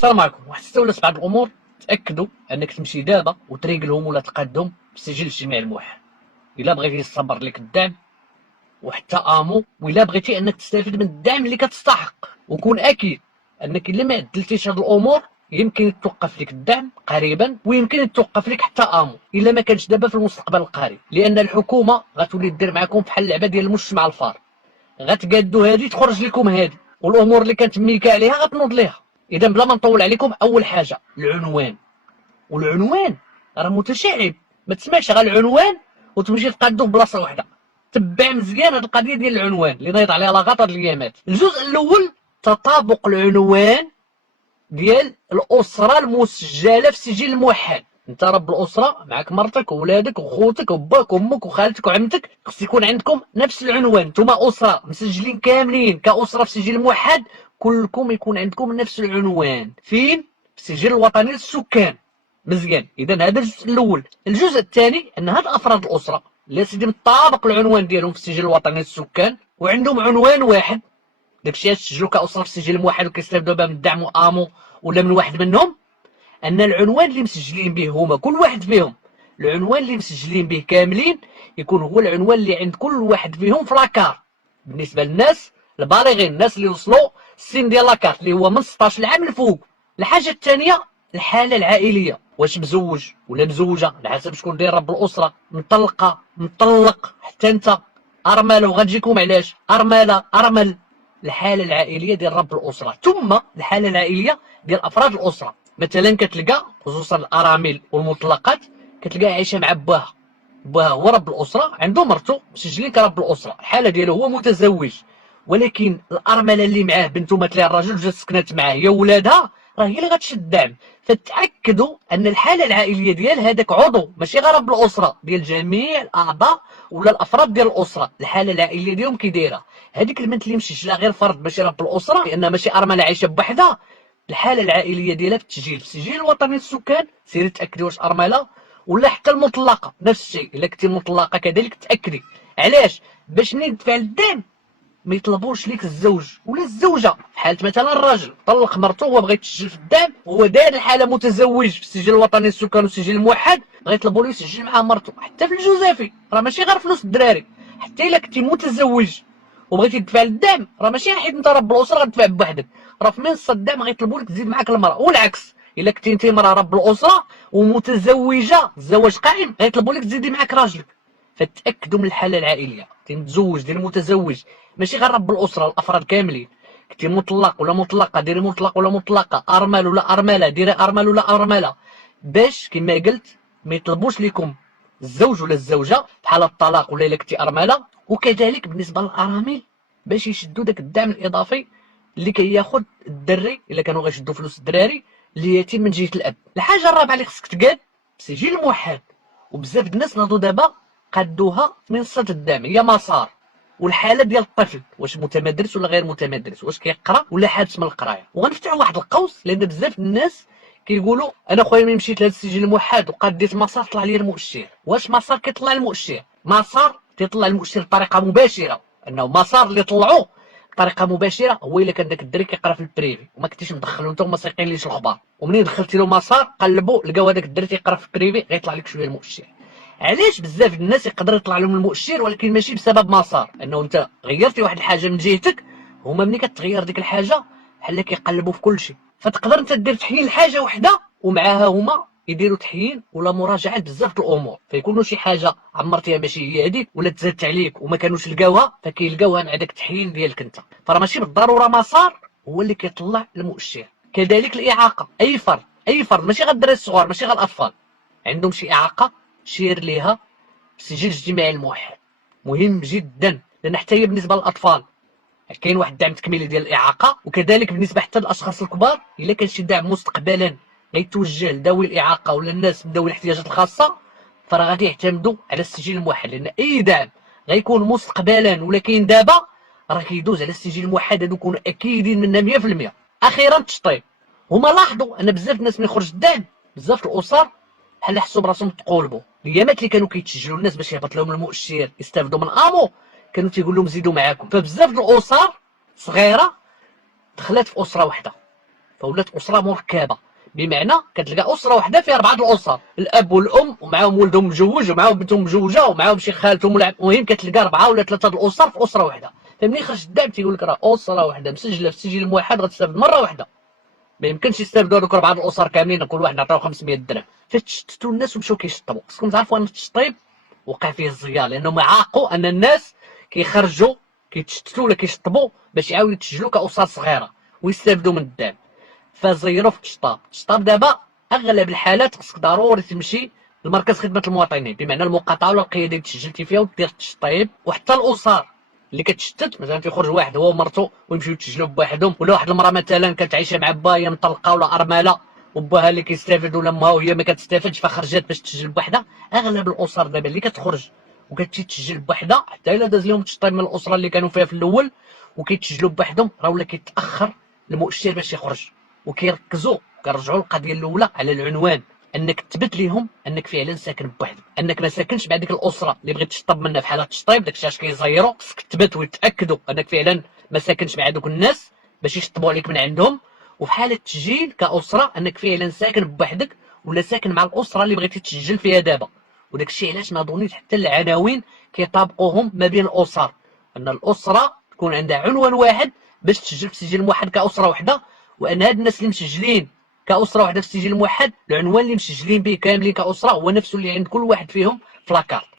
السلام عليكم. واحد استولت بعض الامور، تاكدوا انك تمشي دابا وتريقلهم ولا تقادهم بالسجل الاجتماعي الموحد الا بغيتي يصبر لك الدعم وحتى امو، وإلا بغيتي انك تستافد من الدعم اللي كتستحق. وكون اكيد انك الا ما عدلتيش هاد الامور يمكن يتوقف لك الدعم قريبا، ويمكن يتوقف لك حتى امو الا ما كانش دابا في المستقبل القريب، لان الحكومه غتولي دير معكم بحال اللعبه ديال المش مع الفار. غتقادوا هادي تخرج لكم هادي، والامور اللي كانت ميكا عليها غتنوض ليها. اذا بلا ما نطول عليكم، اول حاجه العنوان. والعنوان راه متشعب، ما تسمعش غير العنوان وتمشي تقادو في بلاصه واحده. تبع مزيان هاد القضيه ديال العنوان اللي نايض عليها لاغاط هاد الايامات. الجزء الاول تطابق العنوان ديال الاسره المسجله في السجل الموحد. انت رب الاسره معك مرتك وولادك وخوتك وباك وامك وخالتك وعمتك، خص يكون عندكم نفس العنوان. نتوما اسره مسجلين كاملين كاسره في السجل الموحد، كلكم يكون عندكم نفس العنوان. فين؟ في السجل الوطني للسكان. مزيان. اذا هذا الجزء الاول. الجزء الثاني ان هاد افراد الاسره اللي سيدي مطابق العنوان ديالهم في السجل الوطني للسكان وعندهم عنوان واحد، داكشي سجلوا كاسره في السجل الموحد وكيستافدوا بها من الدعم وامو ولا من واحد منهم، ان العنوان اللي مسجلين به هما كل واحد فيهم، العنوان اللي مسجلين به كاملين يكون هو العنوان اللي عند كل واحد فيهم في لاكار. بالنسبه للناس البالغين، الناس اللي وصلوا السن ديال لاكارت اللي هو من 16 عام الفوق. الحاجه الثانيه الحاله العائليه، واش مزوج ولا مزوجه على حسب شكون داير رب الاسره، مطلقه مطلق، حتى انت ارمله وغتجيكم علاش ارمله ارمل. الحاله العائليه ديال رب الاسره، ثم الحاله العائليه ديال افراد الاسره. مثلا كتلقى خصوصا الارامل والمطلقات كتلقى عايشه مع باها، باها هو رب الاسره، عنده مرته مسجلين كرب الاسره، الحاله ديالو هو متزوج، ولكن الارمله اللي معاه بنته مات لها الراجل وجات سكنات معاه هي ولادها، راه هي اللي غتشد الدعم. فتاكدوا ان الحاله العائليه ديال هذاك عضو ماشي غير رب الاسره، ديال جميع الاعضاء ولا الافراد ديال الاسره، الحاله العائليه ديالهم كي دايره. هذيك البنت اللي مسجله غير فرد ماشي رب الاسره، لانها ماشي ارمله عايشه بوحدها، الحاله العائليه ديالها في التسجيل في السجل الوطني للسكان. سيري تاكدي واش ارمله ولا حتى المطلقه نفس الشيء. الا كنتي مطلقه كذلك تاكدي. علاش؟ باش منين تدفع الدعم ما يطلبوش ليك الزوج ولا الزوجه. في حاله مثلا الراجل طلق مرته وهو بغى يتسجل في الدعم وهو داير الحاله متزوج في السجل الوطني للسكان والسجل الموحد، غيطلبوا له يسجل مع مرته. حتى في الجوزافي راه ماشي غير فلوس الدراري، حتى الا كنتي متزوج وبغيتي تدفع الدعم راه ماشي حيت انت رب الاسره غتدفع بوحدك، راه في منصه الدعم غيطلبوا لك تزيد معاك المراه، والعكس الا كنتي انت مراه رب الاسره ومتزوجه الزواج قائم غيطلبوا لك تزيدي معاك راجلك. فتاكدوا من الحاله العائليه، كنتي متزوج دير متزوج، ماشي غير رب الاسره، الافراد كاملين. كنتي مطلق ولا مطلقه ديري مطلق ولا مطلقه، ارمل ولا ارمله ديري ارمل ولا ارمله، باش كما قلت ما يطلبوش لكم الزوج ولا الزوجه في حاله الطلاق ولا الا كنتي ارمله. وكذلك بالنسبه للارامل باش يشدوا داك الدعم الاضافي اللي كياخذ الدري الا كانوا غيشدوا فلوس الدراري اللي يتم من جهه الاب. الحاجه الرابعه اللي خصك تقاد سجل موحد، وبزاف الناس ناضوا دابا قادوها في منصه الدعم، هي مسار. والحاله ديال الطفل واش متمدرس ولا غير متمدرس، واش كيقرا ولا حابس من القرايه. وغنفتحوا واحد القوس لان بزاف الناس كيقولوا انا خويا ملي مشيت لهذا السجل الموحد وقديت مسار طلع لي المؤشر. واش مسار كيطلع المؤشر؟ مسار تيطلع المؤشر بطريقه مباشره، انه مسار اللي طلعوه بطريقه مباشره هو الا كان داك الدري كيقرا في البريفي وما كنتيش مدخلو انت وما سايقين ليش الاخبار، ومنين دخلتي له مسار قلبوا لقاو هذاك الدري تيقرا في البريفي غيطلع لك شويه المؤشر. علاش بزاف الناس يقدر يطلع لهم المؤشر ولكن ماشي بسبب مسار، انه انت غيرتي واحد الحاجه من جهتك، هما ملي كتغير ديك الحاجه بحال كيقلبوا في كل شيء. فتقدر انت دير تحيين لحاجه وحده ومعاها هما يديروا تحيين ولا مراجعه بزاف الامور، فيكونوا شي حاجه عمرتيها ماشي هي هذيك ولا تزادت عليك وما كانوش لقاوها فكيلقاوها مع داك التحيين ديالك انت. فراه ماشي بالضروره مسار هو اللي كيطلع المؤشر. كذلك الاعاقه، اي فرد ماشي غير الدراري الصغار ماشي غير الاطفال عندهم شي اعاقه شير ليها السجل الاجتماعي الموحد، مهم جدا. لان حتى هي بالنسبه للاطفال كاين واحد الدعم تكميلي ديال الاعاقه، وكذلك بالنسبه حتى للاشخاص الكبار الا كان شي دعم مستقبلا غيتوجه لذوي الاعاقه ولا الناس من ذوي الاحتياجات الخاصه، فراه غادي يعتمدوا على السجل الموحد. لان اي دعم غيكون مستقبلا ولا كاين دابا راه كيدوز على السجل الموحد، هادو كونوا اكيدين منها 100%. اخيرا التشطيب، هما لاحظوا ان بزاف الناس ملي خرج الدعم بزاف الاسر بحال حسوا براسهم تقولبوا. الايامات اللي كانوا كيتسجلوا الناس باش يهبط لهم المؤشر يستافدوا من امو كانوا تيقول لهم زيدوا معاكم، فبزاف الاسر صغيره دخلت في اسره واحده فولات اسره مركبه، بمعنى كتلقى اسره واحده فيها 4 الاسر، الاب والام ومعاهم ولدهم مجوج ومعاهم بنتهم مجوجه ومعاهم شي خالتهم ولا المهم كتلقى 4 ولا 3 الاسر في اسره واحده. فملي خرج الدعم تيقول لك راه اسره واحده مسجله في السجل الموحد غتستافد مره واحده، ما يمكنش يستافدوا هذوك 4 الاسر كاملين كل واحد عطاو 500 درهم. فتشتتوا الناس ومشاو كيشطبوا. خصكم تعرفوا ان التشطيب وقع فيه الزيار، لانهم عاقوا ان الناس كيخرجوا كيتشتتوا ولا كيشطبوا باش يعاودوا يتسجلوا كاسر صغيره ويستافدوا من الدعم. فزيروا في التشطاب دابا اغلب الحالات خصك ضروري تمشي لمركز خدمه المواطنين، بمعنى المقاطعه ولا القياده اللي تسجلتي فيها ودير التشطيب. وحتى الاسر اللي كتشتت مثلا تيخرج واحد هو ومرته ويمشيو يتسجلوا بوحدهم، ولا واحد المراه مثلا كانت عايشه مع باها مطلقه ولا ارمله وباها اللي كيستافد ولا امها وهي ما كتستافدش فخرجت باش تسجل بوحدها. اغلب الاسر دابا اللي كتخرج وكتمشي تسجل بوحدها حتى الا داز لهم التشطيب من الاسره اللي كانوا فيها في الاول وكيتسجلوا بوحدهم، راه ولا كيتاخر المؤشر باش يخرج. وكيركزوا كنرجعوا للقضيه الاولى على العنوان، انك تثبت لهم انك فعلا ساكن بوحدك، انك ما ساكنش مع ديك الاسره اللي بغيت تشطب منها في حاله التشطيب. داكشي علاش كيزيروا خصك تثبت ويتاكدوا انك فعلا ما ساكنش مع دوك الناس باش يشطبوا عليك من عندهم. وفي حاله التسجيل كاسره انك فعلا ساكن بوحدك ولا ساكن مع الاسره اللي بغيتي تسجل فيها دابا. وداك الشيء علاش نظنيت حتى العناوين كيطابقوهم ما بين الاسر، ان الاسره تكون عندها عنوان واحد باش تسجل في السجل الموحد كاسره واحده، وان هاد الناس اللي مسجلين كاسره واحده في السجل الموحد العنوان اللي مسجلين به كاملين كاسره هو نفسه اللي عند كل واحد فيهم في لاكارت.